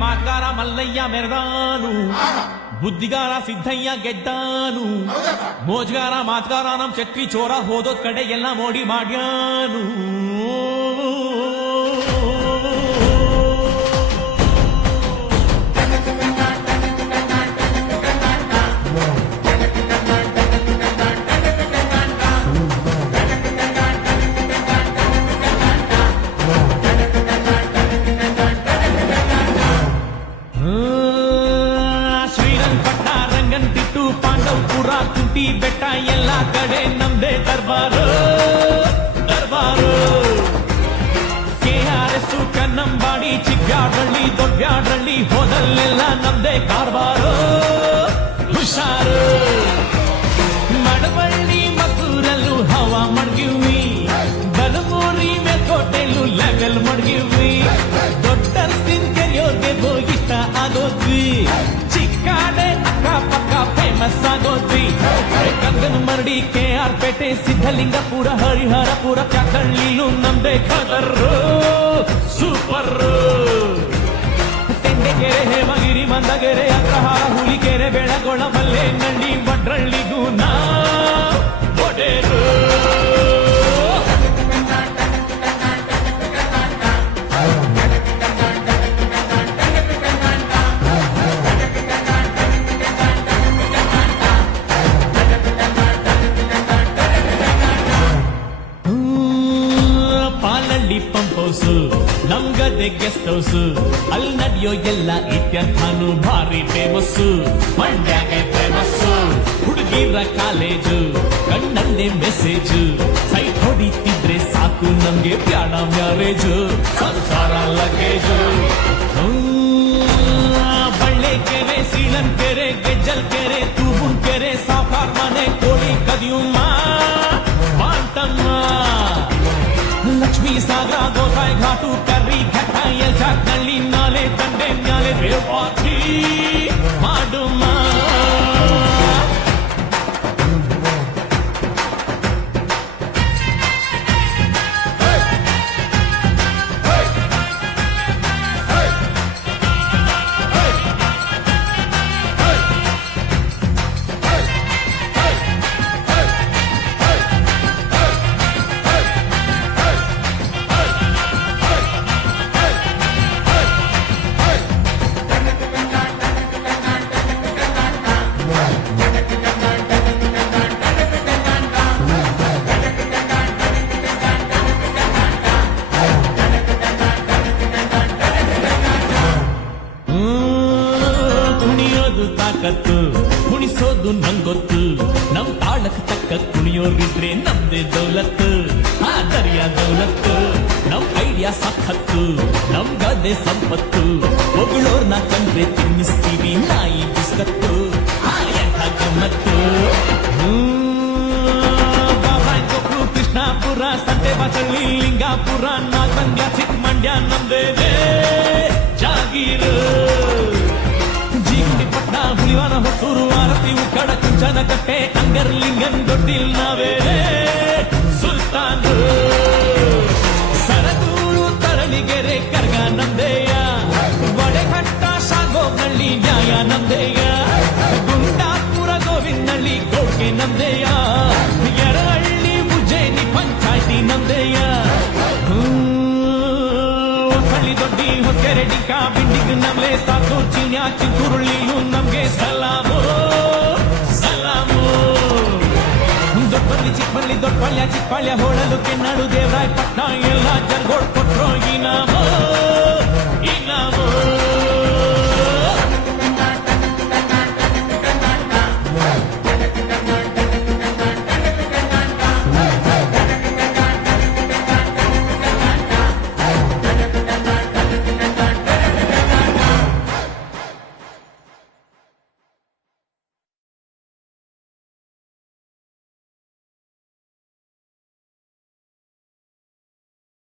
ಮಾತ್ಗಾರ ಮಲ್ಲಯ್ಯ ಮೆರೆದಾನು, ಬುದ್ಧಿಗಾರ ಸಿದ್ದಯ್ಯ ಗೆದ್ದಾನು, ಮೋಜ್ಗಾರ ಮಾತ್ಗಾರ ನಮ್ ಚಕ್ರಿ ಚೋರ ಹೋದೋದ್ ಕಡೆ ಎಲ್ಲ ಮೋಡಿ ಮಾಡ್ಯಾನು. ಪಾಂಡವಪುರ ಕುಂಟಿ ಬೆಟ್ಟ ಎಲ್ಲ ಕಡೆ ನಮ್ದೇ ದರ್ಬಾರು ದರ್ಬಾರು. KRS ಕನ್ನಂಬಾಡಿ ಚಿಕ್ಕಬ್ಯಾಡಳ್ಳಿ ದೊಡ್ಡಬ್ಯಾಡಳ್ಳಿ ಹೋದಲ್ಲೆಲ್ಲ ನಮ್ದೇ ಕಾರ್ಬಾರು. ಹುಷಾರು ಮಡವಳ್ಳಿ ಮದ್ದೂರಲ್ಲೂ ಹವಾ ಮಡ್ಗಿವಿ, ಬಲಮೂರಿ ಮೇಲ್ಕೋಟೆಲ್ಲೂ ಲೆವೆಲ್ ಮಡ್ಗಿವಿ. ದೊಡ್ಡ ಕೆರೆಯೋರ್ಗೆ ಇಷ್ಟ ಆಗೋದ್ವಿ, ಚಿಕ್ಕಾಡೆ ಅಕ್ಕಪಕ್ಕ ಫೇಮಸ್ ಆಗೋದ್ವಿ. ಕಂಗನ ಮರಡಿ KR ಪೇಟೆ ಸಿದ್ಧಲಿಂಗಪುರ ಹರಿಹರಪುರ ಚಾಕಳ್ಳಿಲೂ ನಮ್ದೇ ಖದರ್ರು ಸೂಪರ್. ತೆಂಡೆಗೆರೆ ಹೇಮಗಿರಿ ಮಂದಗೆರೆ ಅಗ್ರಹಾರ ಹುಲಿಕೆರೆ ಬೆಳಗೊಳ ಮಲ್ಲೆ ನಳ್ಳಿ ವಡ್ರಳ್ಳಿಗೂ ನಾ ಒಡೆರು. ಪಂಪ್ ಹೌಸ್ ನಮ್ಗದೆ ಗೆಸ್ಟ್ ಹೌಸ್, ಅಲ್ಲಿ ನಡೆಯೋ ಎಲ್ಲ ಇತ್ಯರ್ಥಾನು ಭಾರಿ ಫೇಮಸ್. ಮಂಡ್ಯಾಗೆ ಫೇಮಸ್ ಹುಡುಗಿರ ಕಾಲೇಜು, ಕಣ್ಣಲ್ಲೇ ಮೆಸೇಜ್, ಸೈಟ್ ಹೊಡಿತಿದ್ರೆ ಸಾಕು ನಮ್ಗೆ ಬ್ಯಾಡ ಮ್ಯಾರೇಜ್. ಸಂಸಾರ ಲಗೇಜು ಬಳ್ಳೆಕೆರೆ ಸೀಳನ್ಕೆರೆ ಗೆಜ್ಜಲ್ ಕೆರೆ ತೂಗುನ್ ಕೆರೆ ಸಾಫಾರ್ ಮನೆ ಕೋಳಿ ಕದಿಯುಮ್ಮ ಬಾಂತಮ್ಮ. ಲಕ್ಷ್ಮೀ ಸಾಗರ ಗೋಸಾಯಿ ಘಾಟು ಕರ್ರಿ ಘಟ್ಟ ಎಲ್ಚಾಕ್ನಳ್ಳಿ ನಾಲೆ ದಂಡೆ ಮ್ಯಾಲೆ ಬೇವಾತಿ ಮಾಡುಮ್ಮ. ತಾಕತ್ತು ಕುಣಿಸೋದು ನಂಗೊತ್ತು, ನಮ್ ತಾಳಕ್ ತಕ್ಕ ಕುಣಿಯೋರಿದ್ರೆ ನಮ್ದೇ ದೌಲತ್ತು. ಆ ದರ್ಯಾ ದೌಲತ್ತು ನಮ್ ಐಡಿಯಾ ಸಖತ್ತು, ನಮ್ಗದೆ ಸಂಪತ್ತು. ಹೊಗಳೋರ್ನ ಕಂಡ್ರೆ ತಿನ್ನಿಸ್ತೀವಿ ನಾಯಿ ಬಿಸ್ಕತ್ತು. ಎಂಥ ಗಮ್ಮತ್ತು. ಬಾಬಾಯ್ಕೊಪ್ರು ಕೃಷ್ಣಾಪುರ ಸಂತೆ ಬಾಚಳ್ಳಿ ಲಿಂಗಾಪುರ ನಾಗಮಂಡ್ಯ ಚಿಕ್ಕಮಂಡ್ಯ ನಮ್ದೇ ಜಾಗೀರು. ಹುಲಿವಾನ ಹೊಸೂರು ಆರತಿ ಉಕ್ಕಡ ಕುಂಚನಕಟ್ಟೆ ಅಂಗರ್ಲಿಂಗನ್ ದೊಡ್ಡಿಲ್ ನಾವೇ ಸುಲ್ತಾನ್. ಸರದೂರು ತರಳಿಗೆರೆ ಕರ್ಗ ನಮ್ದೇಯ, ಒಡೆಘಟ್ಟ ಶಾಗೋನಳ್ಳಿ ನ್ಯಾಯ ನಮ್ದೇಯ, ಗುಂಡಾಪುರ ಗೋವಿಂದಳ್ಳಿ ಗೌಡ್ಗೆ ನಮ್ದೇಯ, ಎರಹಳ್ಳಿ ಉಜ್ಜಯಿನಿ ಪಂಚಾಯ್ತಿ ನಮ್ದೇಯ. ಹೊಸಳ್ಳಿ ದೊಡ್ಡಿ ಹೊಸಕೆರೆ ಡಿಂಕ ಬಿಂಡಿಗ್ ನಮ್ಲೆ ಸಾಕು ಚಿನ್ಯ ಚಿಂತುರುಳ್ಳಿಯೂ ನಮ್ಗೆ ಸಲಾಮು ಸಲಾಮು. ದೊಡ್ಡಬಳ್ಳಿ ಚಿಕ್ಕಬಳ್ಳಿ ದೊಡ್ಡಪಾಳ್ಯ ಚಿಕ್ಕಪಾಳ್ಯ ಹೋಳಲು ಕೆನ್ನಾಡು ದೇವರಾಯ ಪಟ್ನ ಎಲ್ಲ ಜರ್ಗೋಡ್ ಕೊಟ್ರೋ ಈ ನಾಮ